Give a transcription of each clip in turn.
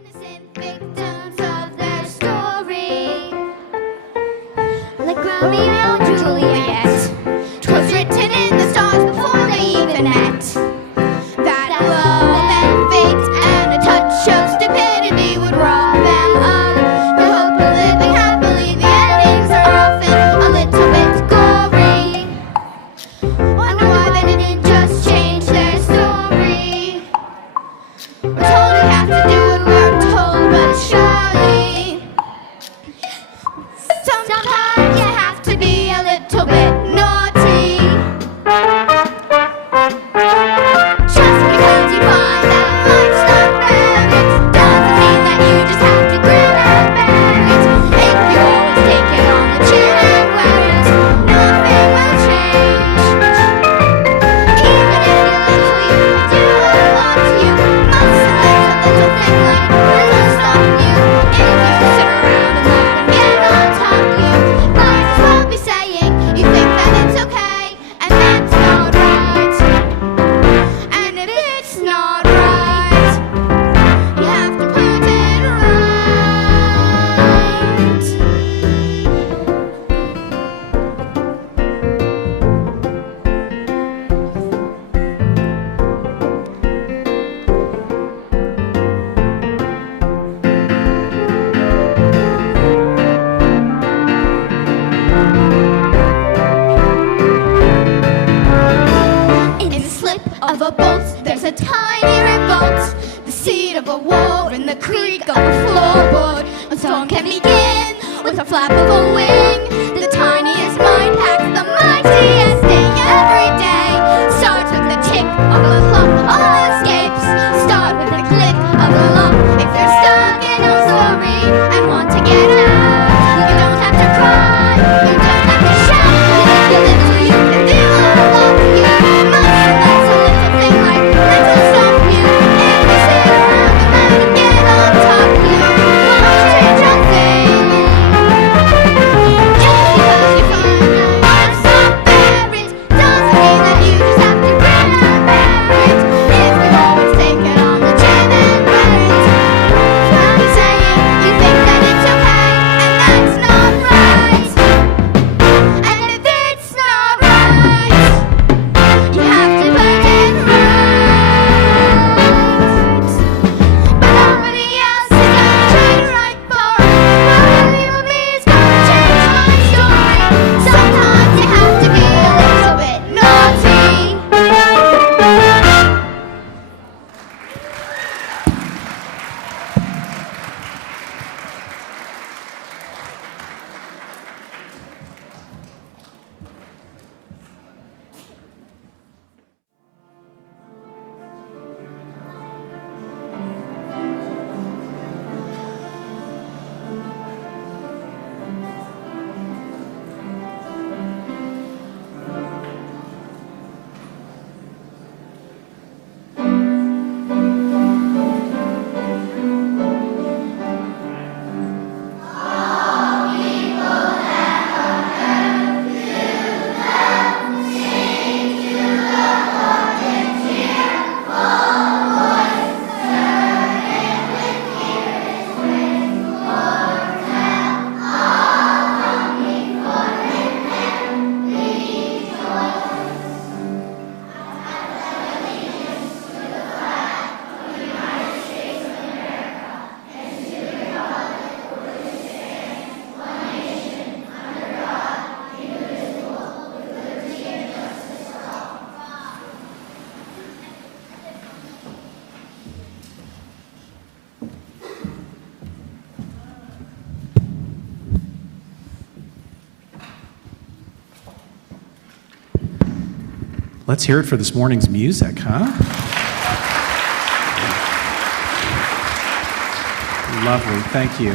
Innocent victims of their story, like Romeo and Juliet. 'Twas written in the stars before they even met, that love and fate and a touch of stupidity would rob them of the hope of living happily. The endings are often a little bit gory. Wonder why they didn't just change their story. We're told we have to do what we're told, but surely sometimes you have to be a little bit naughty. Just because you find that life's not fair, it doesn't mean that you just have to grin and bear it. If you always take it on the chin and wear it, nothing will change. Even if you're little, you can do a lot. You must let a little thing like little stop you. If you sit around and let them get on top of you, might as well be saying you think that it's okay, and that's not right. And if it's not right, you have to put it right. In the slip of a bolt, there's a tiny revolt, the seed of a war in the creak of a floorboard. A song can begin with a flap of a wing. The tiniest mind hacks the mightiest thing every day. Starts with the tick of a clock, all escapes start with the click of a lock. If you're stuck in a story and want to get out, you don't have to cry, you don't have to shout. If you're little, you can do a lot. You must let a little thing like little stop you. If you sit around and let it get on top of you, won't change a thing. Just because you find that life's not fair, it doesn't mean that you just have to grin and bear it. If you always take it on the chin and wear it, now you're saying you think that it's okay, and that's not right. And if it's not right, you have to put it right. But nobody else is gonna try to write for it. Nobody but me is gonna change my story. Sometimes you have to be a little bit naughty. Let's hear it for this morning's music, huh? Lovely, thank you.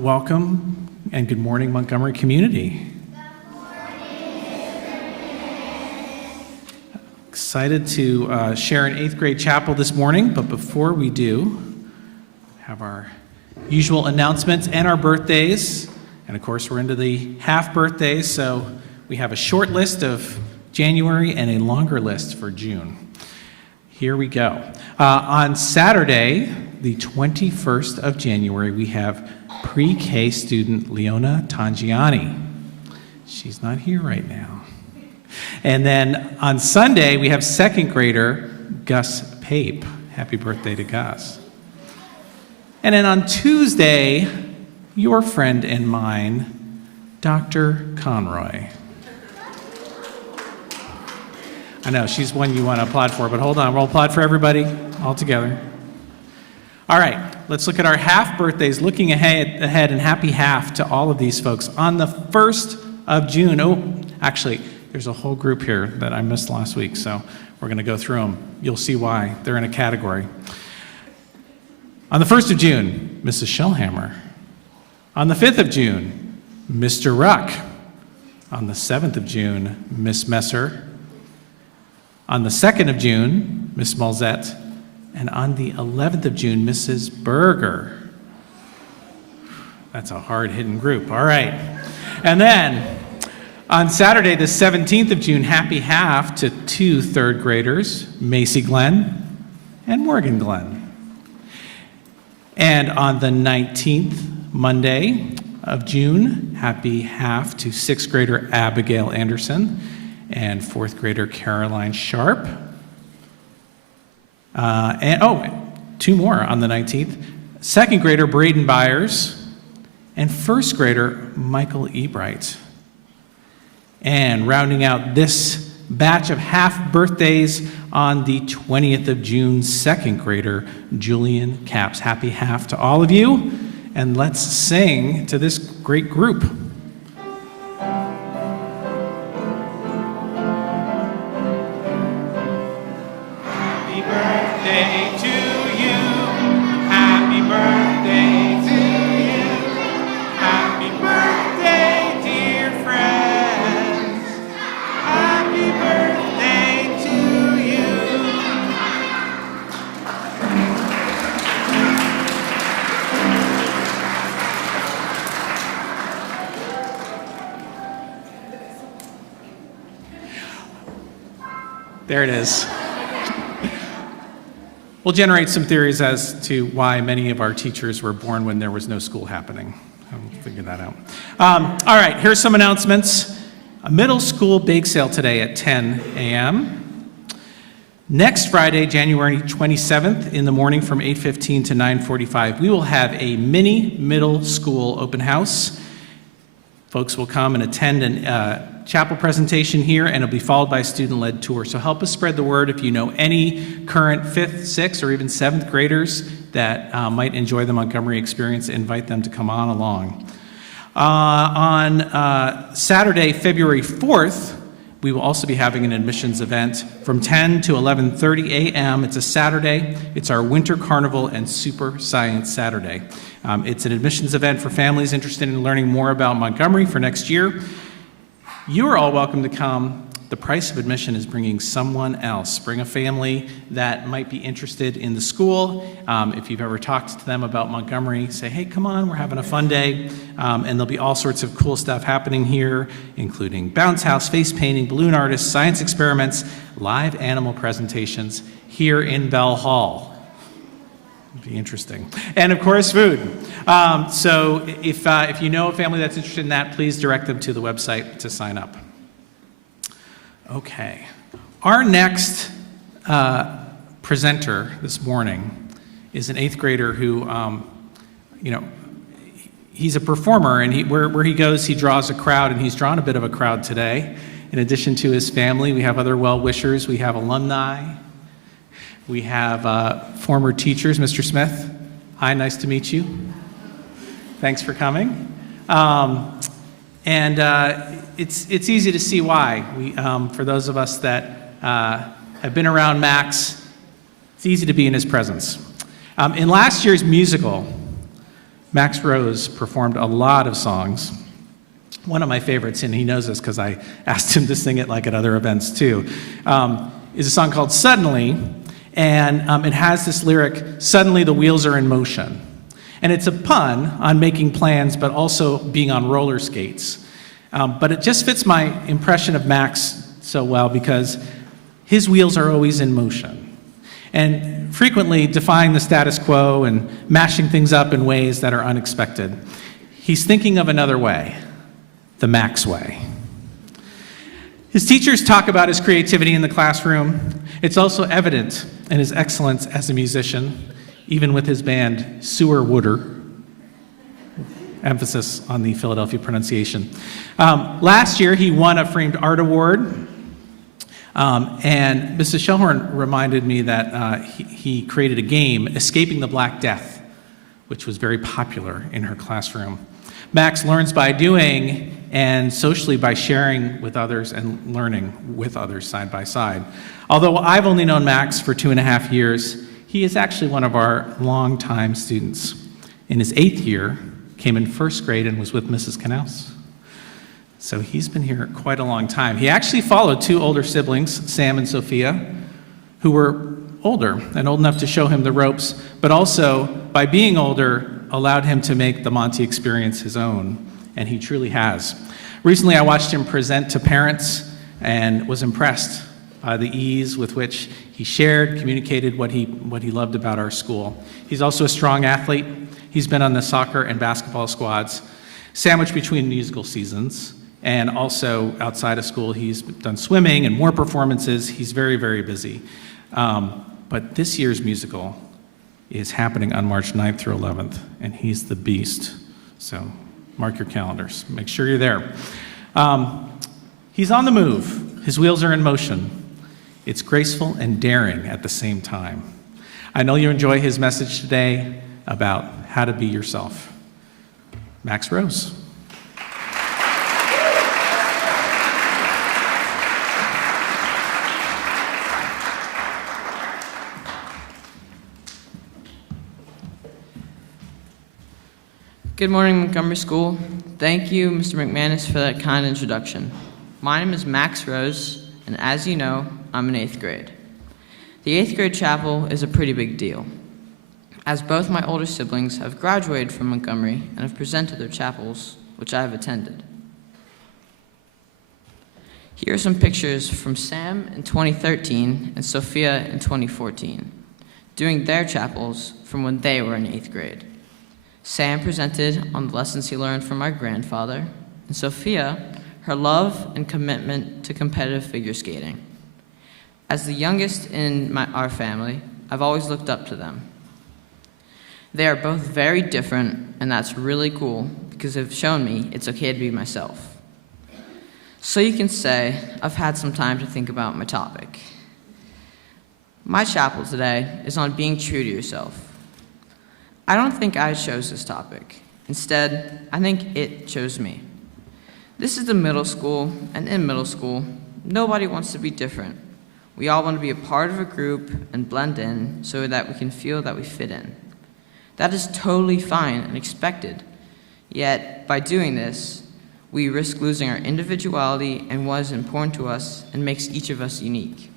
Welcome and good morning, Montgomery community. Excited to share an 8th grade chapel this morning, but before we do, have our usual announcements and our birthdays. And of course, we're into the half birthdays, so we have a short list of January and a longer list for June. Here we go. On Saturday, the 21st of January, we have pre-K student Leona Tangiani. She's not here right now. And then on Sunday, we have second grader Gus Pape. Happy birthday to Gus. And then on Tuesday, your friend and mine, Dr. Conroy. I know, she's one you want to applaud for, but hold on, we'll applaud for everybody all together. All right, let's look at our half birthdays, looking ahead and happy half to all of these folks. On the 1st of June, actually, there's a whole group here that I missed last week, so we're going to go through them. You'll see why. They're in a category. On the 1st of June, Mrs. Shellhammer. On the 5th of June, Mr. Ruck. On the 7th of June, Miss Messer. On the 2nd of June, Miss Malzette. And on the 11th of June, Mrs. Berger. That's a hard-hitting group. All right. And then on Saturday, the 17th of June, happy half to 2 third graders, Macy Glenn and Morgan Glenn. And on the 19th, Monday of June, happy half to 6th grader Abigail Anderson and 4th grader Caroline Sharp. Two more on the 19th. 2nd grader Braden Byers and 1st grader Michael Ebright. And rounding out this batch of half birthdays on the 20th of June, 2nd grader Julian Capps. Happy half to all of you, and let's sing to this great group. Happy birthday to you. Happy birthday to you. Happy birthday, dear friends. Happy birthday to you. There it is. We'll generate some theories as to why many of our teachers were born when there was no school happening. I'll figure that out. All right, here's some announcements. A middle school bake sale today at 10 a.m. Next Friday, January 27th, in the morning from 8:15 to 9:45, we will have a mini middle school open house. Folks will come and attend a chapel presentation here, and it'll be followed by a student-led tour. So help us spread the word if you know any current 5th, 6th, or even 7th graders that might enjoy the Montgomery experience. Invite them to come on along. On Saturday, February 4th, we will also be having an admissions event from 10 to 11:30 a.m. It's a Saturday. It's our Winter Carnival and Super Science Saturday. It's an admissions event for families interested in learning more about Montgomery for next year. You are all welcome to come. The price of admission is bringing someone else. Bring a family that might be interested in the school. If you've ever talked to them about Montgomery, say, hey, come on, we're having a fun day. And there'll be all sorts of cool stuff happening here, including bounce house, face painting, balloon artists, science experiments, live animal presentations here in Bell Hall. It'll be interesting. And of course, food. So if you know a family that's interested in that, please direct them to the website to sign up. Okay. Our next presenter this morning is an 8th grader who, he's a performer, and where he goes, he draws a crowd, and he's drawn a bit of a crowd today. In addition to his family, we have other well-wishers. We have alumni. We have former teachers. Mr. Smith, hi, nice to meet you. Thanks for coming. It's easy to see why. For those of us that have been around Max, it's easy to be in his presence. In last year's musical, Max Rose performed a lot of songs. One of my favorites, and he knows this because I asked him to sing it like at other events too, is a song called Suddenly, and it has this lyric, suddenly the wheels are in motion. And it's a pun on making plans, but also being on roller skates. But it just fits my impression of Max so well because his wheels are always in motion. and frequently defying the status quo and mashing things up in ways that are unexpected. He's thinking of another way, the Max way. His teachers talk about his creativity in the classroom. It's also evident in his excellence as a musician, even with his band Sewer Wooder. Emphasis on the Philadelphia pronunciation. Last year, he won a Framed Art Award. And Mrs. Shellhorn reminded me that he created a game, Escaping the Black Death, which was very popular in her classroom. Max learns by doing and socially by sharing with others and learning with others side by side. Although I've only known Max for 2.5 years, he is actually one of our longtime students. In his 8th year, came in 1st grade and was with Mrs. Knaus. So he's been here quite a long time. He actually followed 2 older siblings, Sam and Sophia, who were older and old enough to show him the ropes, but also, by being older, allowed him to make the Monty experience his own, and he truly has. Recently, I watched him present to parents and was impressed by the ease with which he shared, communicated what he loved about our school. He's also a strong athlete. He's been on the soccer and basketball squads, sandwiched between musical seasons, and also outside of school, he's done swimming and more performances. He's very, very busy. But this year's musical is happening on March 9th through 11th, and he's the beast. So mark your calendars. Make sure you're there. He's on the move. His wheels are in motion. It's graceful and daring at the same time. I know you enjoy his message today about how to be yourself. Max Rose. Good morning, Montgomery School. Thank you, Mr. McManus, for that kind introduction. My name is Max Rose, and as you know, I'm in 8th grade. The 8th grade chapel is a pretty big deal, as both my older siblings have graduated from Montgomery and have presented their chapels, which I have attended. Here are some pictures from Sam in 2013 and Sophia in 2014, doing their chapels from when they were in 8th grade. Sam presented on the lessons he learned from my grandfather, and Sophia, her love and commitment to competitive figure skating. As the youngest in our family, I've always looked up to them. They are both very different, and that's really cool because they've shown me it's okay to be myself. So you can say I've had some time to think about my topic. My chapel today is on being true to yourself. I don't think I chose this topic. Instead, I think it chose me. This is the middle school, and in middle school, nobody wants to be different. We all want to be a part of a group and blend in so that we can feel that we fit in. That is totally fine and expected. Yet, by doing this, we risk losing our individuality and what is important to us and makes each of us unique.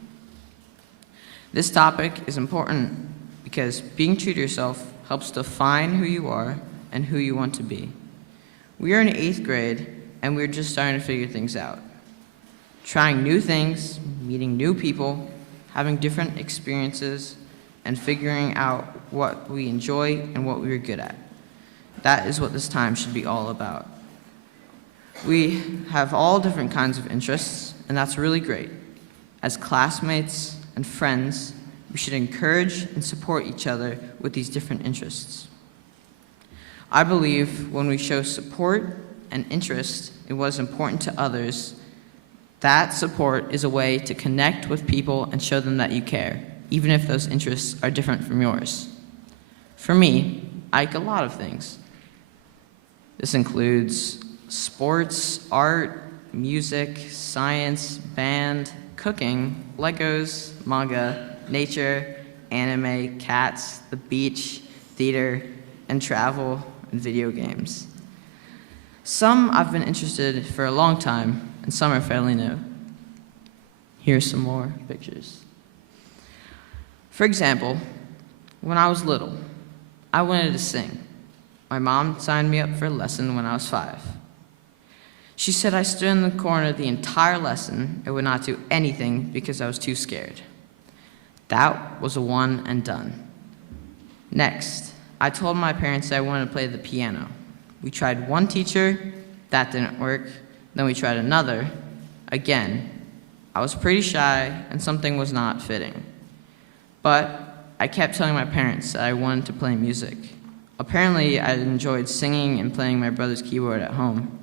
This topic is important because being true to yourself helps define who you are and who you want to be. We are in 8th grade, and we're just starting to figure things out. Trying new things, meeting new people, having different experiences, and figuring out what we enjoy and what we are good at. That is what this time should be all about. We have all different kinds of interests, and that's really great. As classmates and friends, we should encourage and support each other with these different interests. I believe when we show support and interest in what is important to others, that support is a way to connect with people and show them that you care, even if those interests are different from yours. For me, I like a lot of things. This includes sports, art, music, science, band, cooking, Legos, manga, nature, anime, cats, the beach, theater, and travel, and video games. Some I've been interested in for a long time, and some are fairly new. Here's some more pictures. For example, when I was little, I wanted to sing. My mom signed me up for a lesson when I was 5. She said I stood in the corner the entire lesson and would not do anything because I was too scared. That was a one and done. Next, I told my parents that I wanted to play the piano. We tried one teacher, that didn't work. Then we tried another. Again, I was pretty shy and something was not fitting. But I kept telling my parents that I wanted to play music. Apparently, I enjoyed singing and playing my brother's keyboard at home.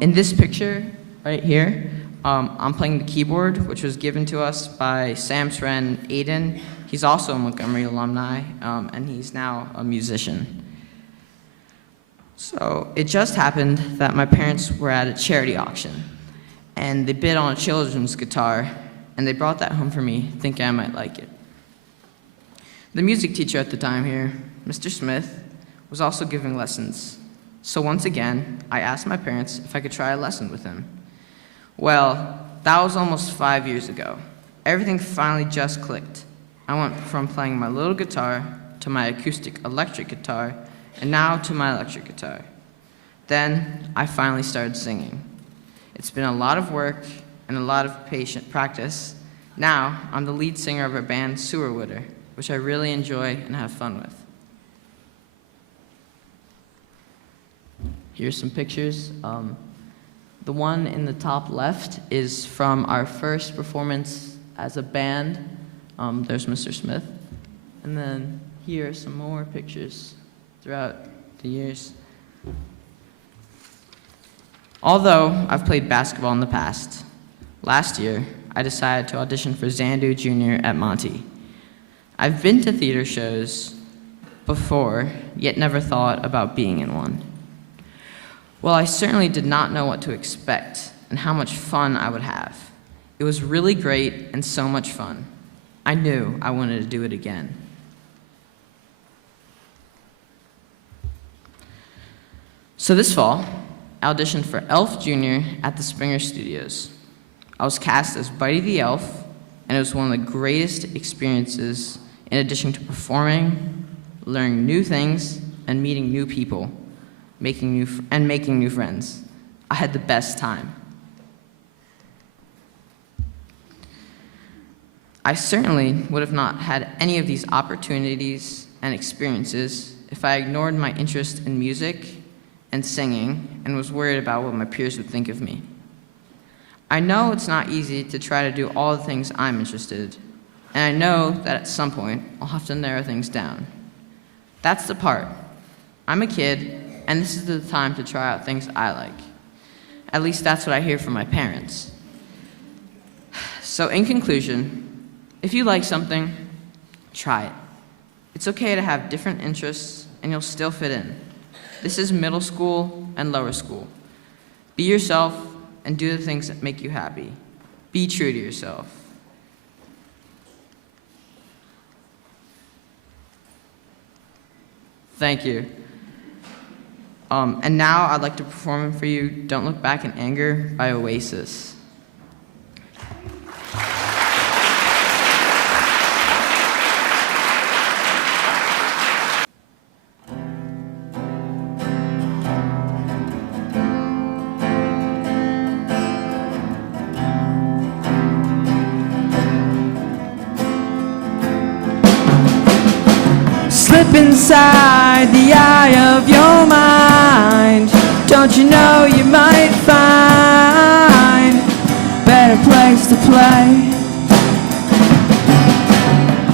In this picture right here, I'm playing the keyboard, which was given to us by Sam's friend Aiden. He's also a Montgomery alumni, and he's now a musician. So it just happened that my parents were at a charity auction, and they bid on a children's guitar, and they brought that home for me, thinking I might like it. The music teacher at the time here, Mr. Smith, was also giving lessons. So once again, I asked my parents if I could try a lesson with him. Well, that was almost 5 years ago. Everything finally just clicked. I went from playing my little guitar to my acoustic electric guitar, and now to my electric guitar. Then I finally started singing. It's been a lot of work and a lot of patient practice. Now I'm the lead singer of our band Sewerwooder, which I really enjoy and have fun with. Here's some pictures. The one in the top left is from our first performance as a band. There's Mr. Smith. And then here are some more pictures throughout the years. Although I've played basketball in the past, last year I decided to audition for Xandu Jr. at Monty. I've been to theater shows before, yet never thought about being in one. Well, I certainly did not know what to expect and how much fun I would have. It was really great and so much fun. I knew I wanted to do it again. So this fall, I auditioned for Elf Jr. at the Springer Studios. I was cast as Buddy the Elf, and it was one of the greatest experiences in addition to performing, learning new things, and meeting new people, making new friends. I had the best time. I certainly would have not had any of these opportunities and experiences if I ignored my interest in music and singing and was worried about what my peers would think of me. I know it's not easy to try to do all the things I'm interested in, and I know that at some point I'll have to narrow things down. That's the part. I'm a kid, and this is the time to try out things I like. At least that's what I hear from my parents. So in conclusion, if you like something, try it. It's okay to have different interests, and you'll still fit in. This is middle school and lower school. Be yourself and do the things that make you happy. Be true to yourself. Thank you. And now I'd like to perform for you Don't Look Back in Anger by Oasis. Slip inside the eye of your mind. Don't you know you might find a better place to play?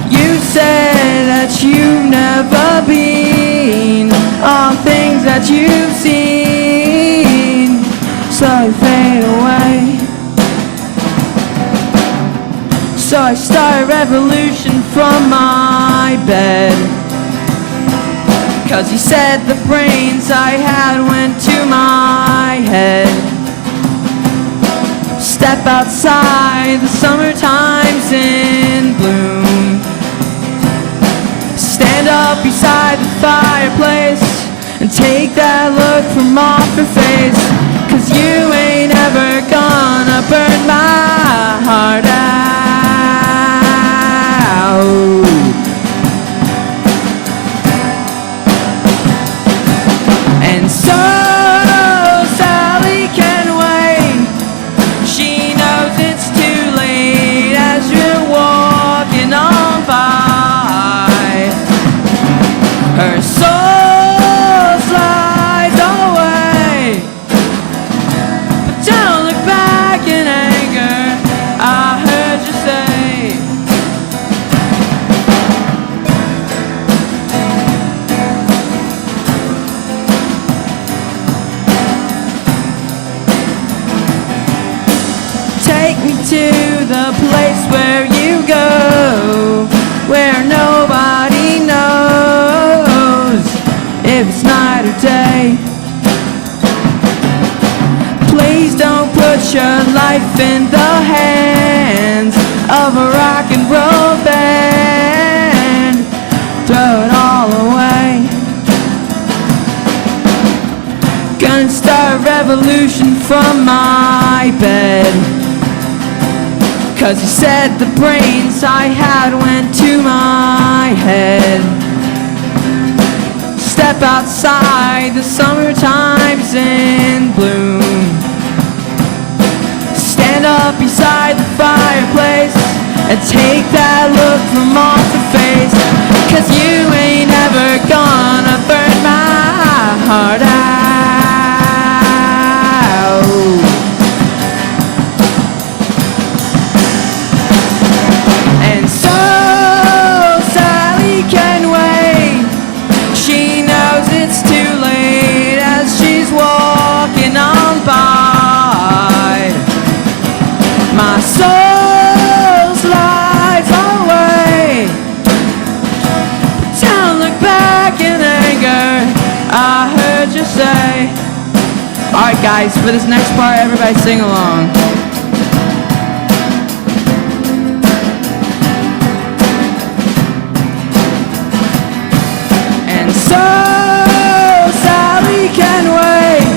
You said that you've never been, all things that you've seen slowly fade away. So I start a revolution from my bed. 'Cause you said the brains I had went to my head. Step outside, the summertime's in bloom. Stand up beside the fireplace and take that look from off her face. 'Cause you ain't ever gonna burn my heart out. So Sally can wait. She knows it's too late. pollution from my bed. 'Cause you said the brains I had went to my head. Step outside, the summertime's in bloom. Stand up beside the fireplace and take that look from off the face. 'Cause you ain't ever gonna burn my heart out. And so Sally can wait. She knows it's too late as she's walking on by. My soul's lies away. Don't look back in anger, I heard you say. Alright guys, for this next part, everybody sing along. And so Sally can wait.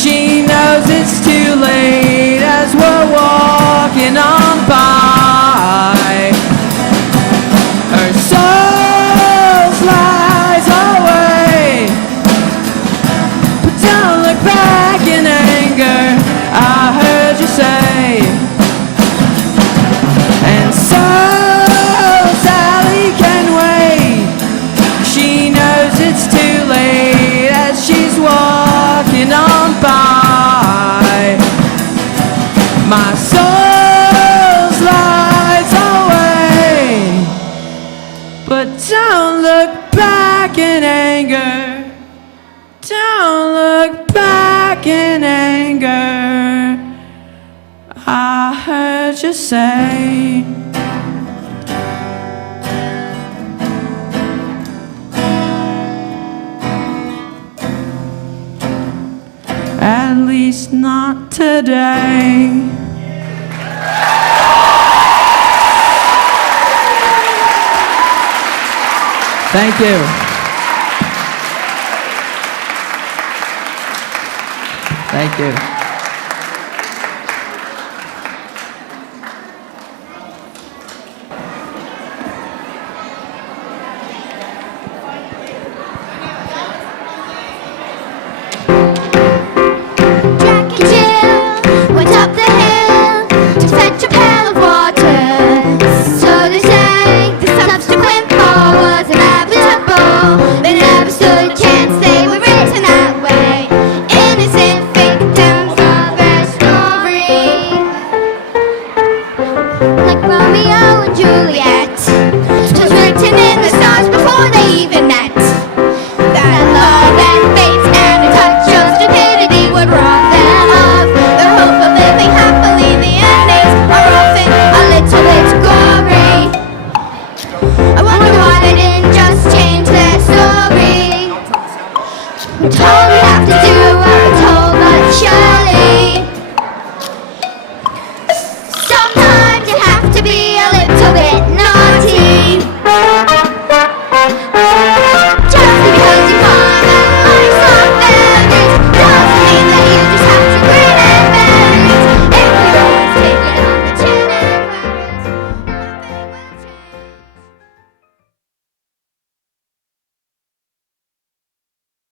She knows it's too late as we're walking on by. Her soul's lies away. But don't look back in anger, I heard you say. And so Sally can wait. She knows it's too late as she's walking on by. My soul's lies away. But don't look back in anger. Don't look back in anger, I heard you say. At least not today. Thank you. Thank you.